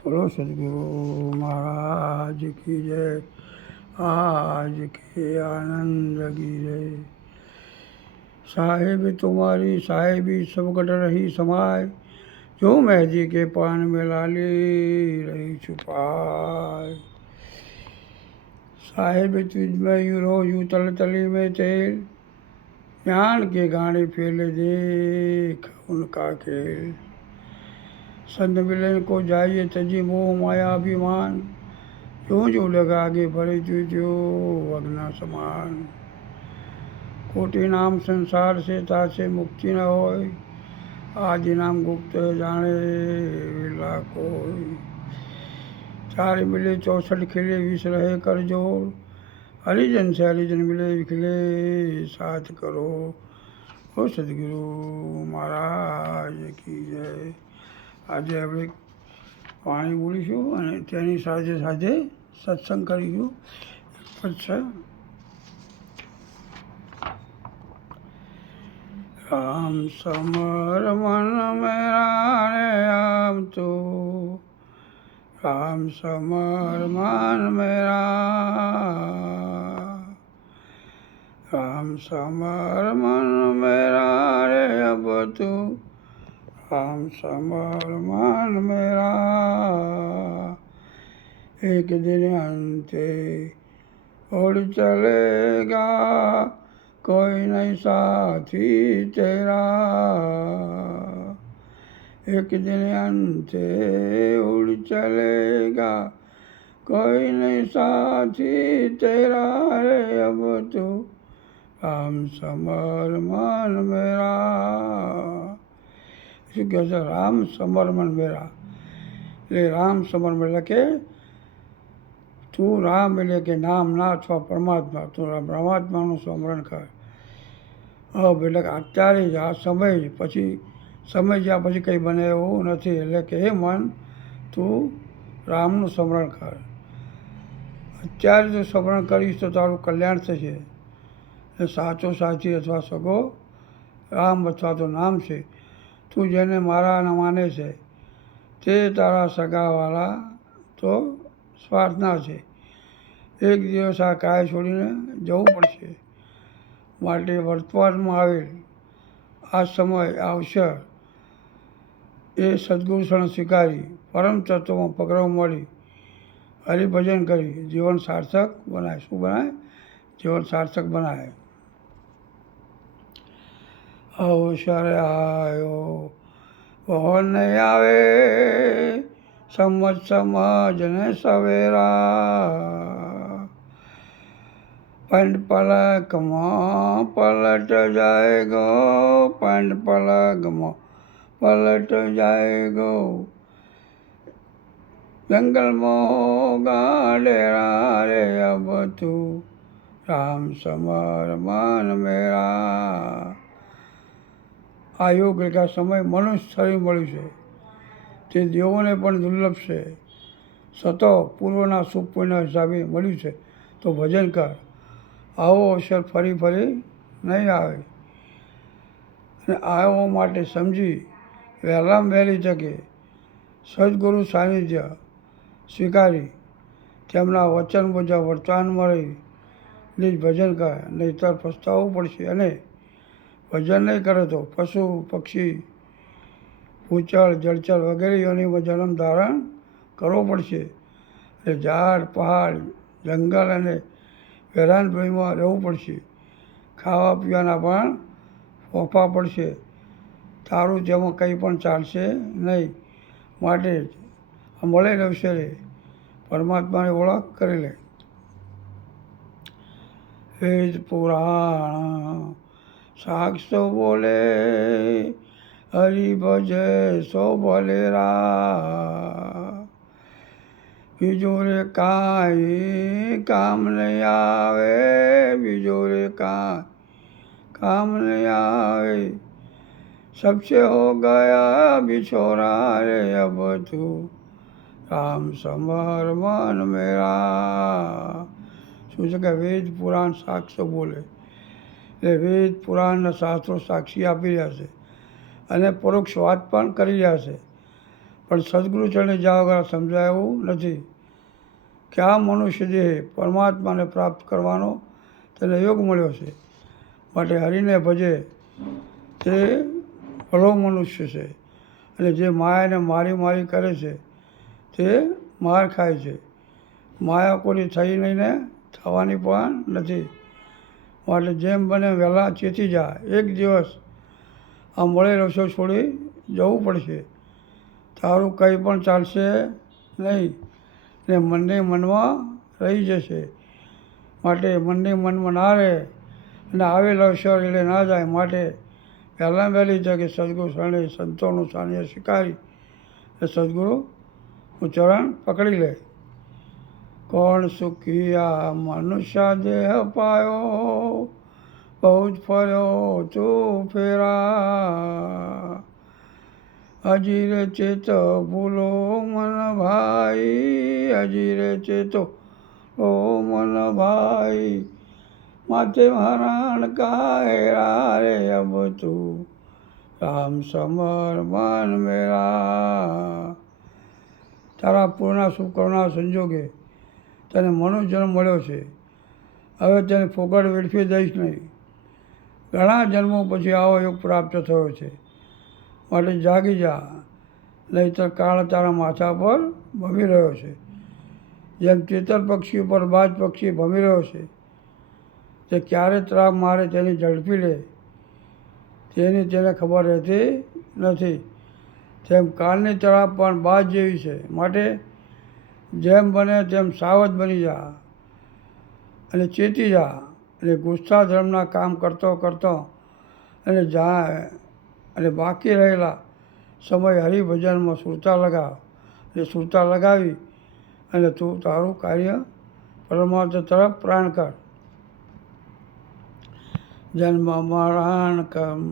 बोलो सदगुरु महाराज की जय। आज के आनंद की जय। साहेब तुम्हारी साहेबी सब कट रही समाय, जो मेहदी के पान में लाली रही छुपाए। साहेब तुझ में यूं रो यूं तल तली में तेल, ज्ञान के गाने फैले देख उनका खेल। संत मिलन को जाइए तजी मोह माया अभिमान, जो जो लगा आगे बढ़े जो जो अग्ना समान। कोटि नाम संसार से तासे मुक्ति न होय, आदि नाम गुप्त जाने विला कोई। चार मिले 64 खिले 20 रहे कर जोड़, हरिजन से हरिजन मिले खिले 7 करोड़। ओ सदगुरु महाराज की जय। આજે આપણે પાણી બોલીશું અને તેની સાથે સાથે સત્સંગ કરીશું. અચ્છા, રામ સમર મન મેરા રે આમ તો, રામ સમર મન મેરા, રામ સમર મન મેરા રે અબ તો, राम समर मन मेरा। एक दिन अंते उड़ चलेगा, कोई नहीं साथी तेरा। एक दिन अंते उड़ चलेगा, कोई नहीं साथी तेरा रे अब तो, राम समर मन मेरा। શું કહે છે? રામ સમરમન મેરા, એટલે રામ સમરમન એટલે કે તું રામ એટલે કે નામ ના અથવા પરમાત્મા, તું પરમાત્માનું સ્મરણ કર. અબ એટલે કે અત્યારે જ આ સમય જ, પછી સમય જ્યાં પછી કંઈ બને એવું નથી. એટલે કે હે મન, તું રામનું સ્મરણ કર. અત્યારે જો સ્મરણ કરીશ તો તારું કલ્યાણ થશે. સાચો સાચી અથવા સગો રામ અથવા તો નામ છે. તું જેને મારા માને છે તે તારા સગાવાળા તો સ્વાર્થના છે. એક દિવસ આ કાય છોડીને જવું પડશે. માટે વર્તમાનમાં આવેલ આ સમય આવશે એ સદગુરુ શરણ સ્વીકારી, પરમ તત્વમાં પકડવા મળી, હરિભજન કરી જીવન સાર્થક બનાય. શું બનાય? જીવન સાર્થક બનાય. અવસર આવ્યો વહો નહીં આવે, સમજ સમજને સવેરા. પંડ પલકમાં પલટ જાયગો, પંડ પલકમાં પલટ જાયગો. જંગલમાં ગાડેરા રે અબ તું, રામ સમર મન મેરા. આ યોગ એટલે સમય મનુષ્ય શરીર મળ્યું છે, તે દેવોને પણ દુર્લભ છે. સતો પૂર્વના શુભ પુણ્ય હિસાબે મળ્યું છે, તો ભજન કર. આવો અવસર ફરી ફરી નહીં આવે. અને આવો માટે સમજી વહેલામાં વહેલી તકે સદગુરુ સાનિધ્ય સ્વીકારી, તેમના વચન મુજબ વર્તમાનમાં રહી નિજ ભજન કર. નહીંતર પસ્તાવવું પડશે. અને ભજન નહીં કરે તો પશુ પક્ષી ભૂચળ જળચર વગેરે યોનિમાં જન્મ ધારણ કરવો પડશે. એટલે ઝાડ પહાડ જંગલ અને વેરાન ભૂમિમાં રહેવું પડશે. ખાવા પીવાના પણ ફોફા પડશે. તારું તેમાં કંઈ પણ ચાલશે નહીં. માટે મળે અવસરે પરમાત્માની ઓળખ કરી લે. વેદ પુરાણ સાક્ષો બોલે, હરિભજે સો ભલેરા. બીજું રે કાંઈ કામ નહીં આવે, બીજું રે કાંઈ કામ નહીં આવે. સબસે હો ગયા બિછોરા રે અબ તું, રામ સમર મન મેરા. શું છે કે વેદ પુરાણ સાક્ષો બોલે, એટલે વેદ પુરાણના શાસ્ત્રો સાક્ષી આપી રહ્યા છે અને પરોક્ષ વાત પણ કરી રહ્યા છે. પણ સદગુરુ ચરણે જ્યાં વગર સમજાય એવું નથી કે આ મનુષ્ય દેહ પરમાત્માને પ્રાપ્ત કરવાનો તેને યોગ મળ્યો છે. માટે હરિને ભજે તે ભલો મનુષ્ય છે, અને જે માયાને મારી કરે છે તે માર ખાય છે. માયા કોની થઈ નહીં ને થવાની પણ નથી. માટે જેમ બને વહેલા ચેતી જા. એક દિવસ આ મળેલ રસો છોડી જવું પડશે. તારું કંઈ પણ ચાલશે નહીં ને મનને મનમાં રહી જશે. માટે મનને મનમાં ના રહે અને આવેલ અવસર એટલે ના જાય. માટે પહેલાં વહેલી તકે સદગુરુ શરણે સંતોનું સાનિધ્ય સ્વીકારી એ સદગુરુ ચરણ પકડી લે. કોણ સુખી આ મનુષ્ય દેહ પાયો, બહુ જ ફર્યો તું ફેરા. હજી રે ચેતો ભૂલો મન ભાઈ, હજી રે ચેતો ઓ મન ભાઈ. માથે હરણ કાયરા રે અબ તું રામ સમર મન મેરા. તારા પૂર્ણ શુભ કરુણા સંજોગે તને મનુષ્ય જન્મ મળ્યો છે. હવે તેને ફોગટ વેડફી દઈશ નહીં. ઘણા જન્મો પછી આવો યોગ પ્રાપ્ત થયો છે. માટે જાગી જા, નહીંતર કાળ તારા માથા પર ભમી રહ્યો છે. જેમ તીતર પક્ષી ઉપર બાજ પક્ષી ભમી રહ્યો છે, તે ક્યારે ત્રાપ મારે તેની ઝડપી લે તેની તેને ખબર રહેતી નથી. તેમ કાળની તરાપ પણ બાજ જેવી છે. માટે જેમ બને તેમ સાવધ બની જા અને ચેતી જા. અને ગુસ્સા ધર્મના કામ કરતો અને બાકી રહેલા સમય હરિભજનમાં સુરતા લગાવ. અને સુરતા લગાવી અને તું તારું કાર્ય પરમાર્થ તરફ પ્રાણ કર. જન્મ મરણ કમ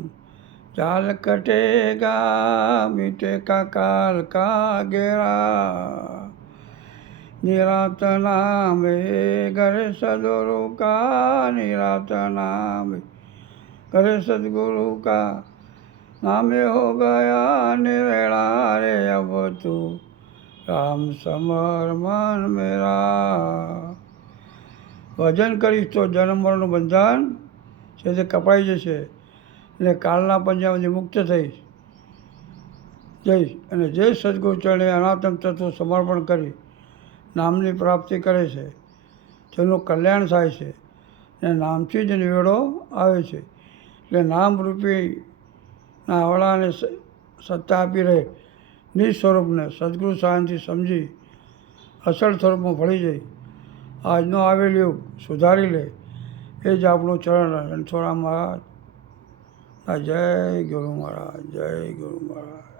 ચાલ કટેગા, મીટે કા કાલ કા ગેરા. નિરાત નામે ઘરે સદગુરુ કા, નિરાત નામે ઘરે સદગુરુ કા. નામે હો ગયા નિવેડા રે અબ તું રામ સમર મન મેરા. ભજન કરીશ તો જન્મ મરણનું બંધન છે તે કપાઈ જશે અને કાળના પંજામાંથી મુક્ત જઈશ. અને જે સદગુરુ ચરણે અનાત્મ તત્વ સમર્પણ કરી નામની પ્રાપ્તિ કરે છે તેનું કલ્યાણ થાય છે. અને નામથી જ નિવેડો આવે છે. એટલે નામરૂપી ના આવડાને સત્તા આપી રહે નિસ્વરૂપને સદગુરુ સાયનથી સમજી અસલ સ્વરૂપમાં ભળી જઈ આજનો આવેલ યુગ સુધારી લે. એ જ આપણું ચરણ રણછોડરામ મહારાજ. જય ગુરુ મહારાજ, જય ગુરુ મહારાજ.